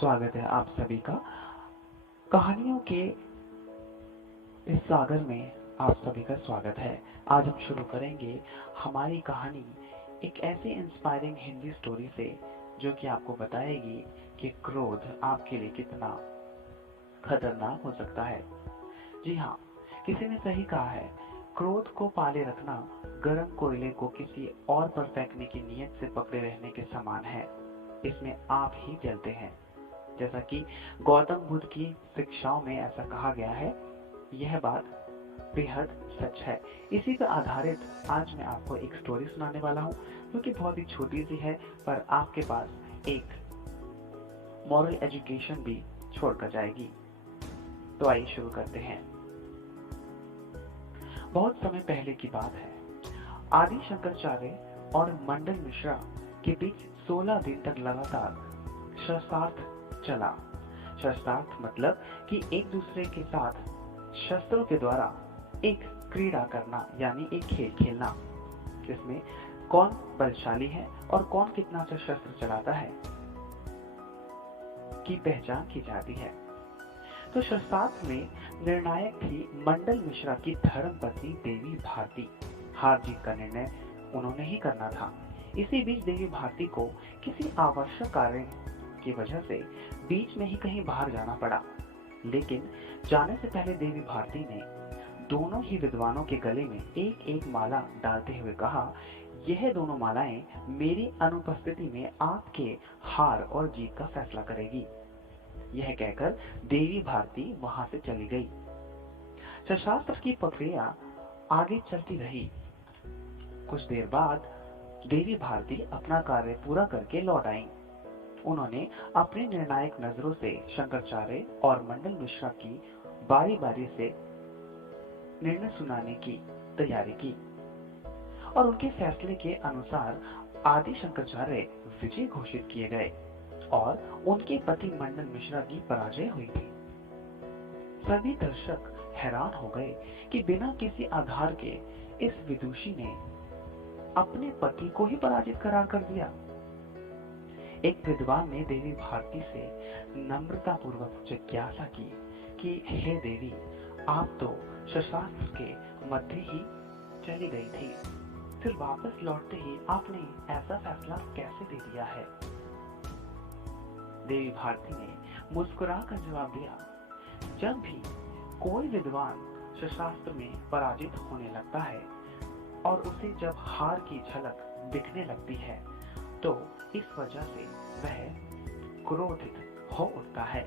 स्वागत है आप सभी का कहानियों के इस सागर में। आप सभी का स्वागत है। आज हम शुरू करेंगे हमारी कहानी एक ऐसी इंस्पायरिंग हिंदी स्टोरी से जो कि आपको बताएगी कि क्रोध आपके लिए कितना खतरनाक हो सकता है। जी हाँ, किसी ने सही कहा है, क्रोध को पाले रखना गर्म कोयले को किसी और पर फेंकने की नीयत से पकड़े रहने के समान है। इसमें आप ही जलते हैं। जैसा कि गौतम बुद्ध की शिक्षाओं में ऐसा कहा गया है, यह बात बेहद सच है। इसी पर आधारित आज मैं आपको एक स्टोरी सुनाने वाला हूँ जो कि बहुत ही छोटी सी है, पर आपके पास एक मॉरल एजुकेशन भी छोड़कर जाएगी। तो आइए शुरू करते हैं। बहुत समय पहले की बात है। आदि शंकराचार्य और मंडल मिश्रा के बीच 16 दिन तक लगातार शस्त्रार्थ चला। शस्त्रार्थ मतलब कि एक दूसरे के साथ शस्त्रों के द्वारा एक क्रीड़ा करना, यानी एक खेल खेलना जिसमें कौन बलशाली है और कौन कितना अच्छा शस्त्र चलाता है की पहचान की जाती है। तो शस्त्रार्थ में निर्णायक थी मंडल मिश्रा की धर्मपत्नी देवी भारती। हार जीत का निर्णय उन्होंने ही करना था। इसी बीच देवी भारती को किसी आवश्यक कार्य की वजह से बीच में ही कहीं बाहर जाना पड़ा। लेकिन जाने से पहले देवी भारती ने दोनों ही विद्वानों के गले में एक एक माला डालते हुए कहा, यह दोनों मालाएं मेरी अनुपस्थिति में आपके हार और जीत का फैसला करेगी। यह कहकर देवी भारती वहां से चली गई। शस्त्रास्त्र की प्रक्रिया आगे चलती रही। कुछ देर बाद देवी भारती अपना कार्य पूरा करके लौट आई। उन्होंने अपनी निर्णायक नजरों से शंकराचार्य और मंडल मिश्रा की बारी बारी से निर्णय सुनाने की तैयारी की और उनके फैसले के अनुसार आदि शंकराचार्य विजय घोषित किए गए और उनके पति मंडल मिश्रा की पराजय हुई थी। सभी दर्शक हैरान हो गए कि बिना किसी आधार के इस विदुषी ने अपने पति को ही पराजित करार कर दिया। एक विद्वान ने देवी भारती से नम्रता पूर्वक जिज्ञासा की कि हे देवी, आप तो शस्त्रास्त्र के मध्य ही चली गई थी, फिर वापस लौटते ही आपने ऐसा फैसला कैसे दे दिया है? देवी भारती ने मुस्कुराकर जवाब दिया, जब भी कोई विद्वान शस्त्रास्त्र में पराजित होने लगता है और उसे जब हार की झलक दिखने लगती है तो इस वजह से वह क्रोधित हो उठता है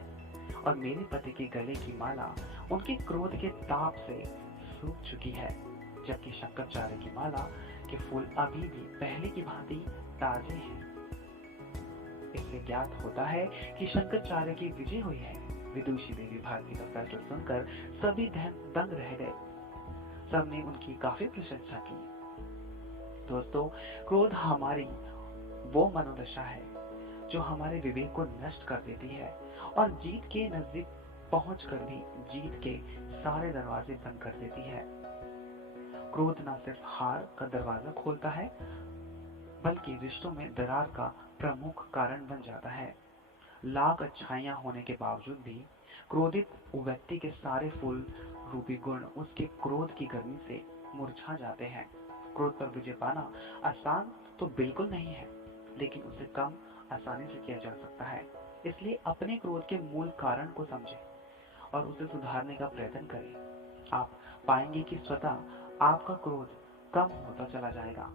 और मेरे पति के गले की माला उनके क्रोध के ताप से सूख चुकी है, जबकि शंकराचार्य की माला के फूल अभी भी पहले की भांति ताजे हैं। इससे ज्ञात होता है कि शंकराचार्य की विजय हुई है। विदुषी देवी भारती का फैसला सुनकर सभी दंग रह गए। सबने उनकी काफी प्रशंसा की। दोस्तों, क्रोध हमारी वो मनोदशा है जो हमारे विवेक को नष्ट कर देती है और जीत के नजदीक पहुंचकर भी जीत के सारे दरवाजे बंद कर देती है। क्रोध न सिर्फ हार का दरवाजा खोलता है बल्कि रिश्तों में दरार का प्रमुख कारण बन जाता है। लाख अच्छाइयां होने के बावजूद भी क्रोधित व्यक्ति के सारे फूल रूपी गुण उसके क्रोध की गर्मी से मुरझा जाते हैं। क्रोध पर विजय पाना आसान तो बिल्कुल नहीं है, लेकिन उसे कम आसानी से किया जा सकता है। इसलिए अपने क्रोध के मूल कारण को समझें और उसे सुधारने का प्रयत्न करें। आप पाएंगे कि स्वतः आपका क्रोध कम होता चला जाएगा।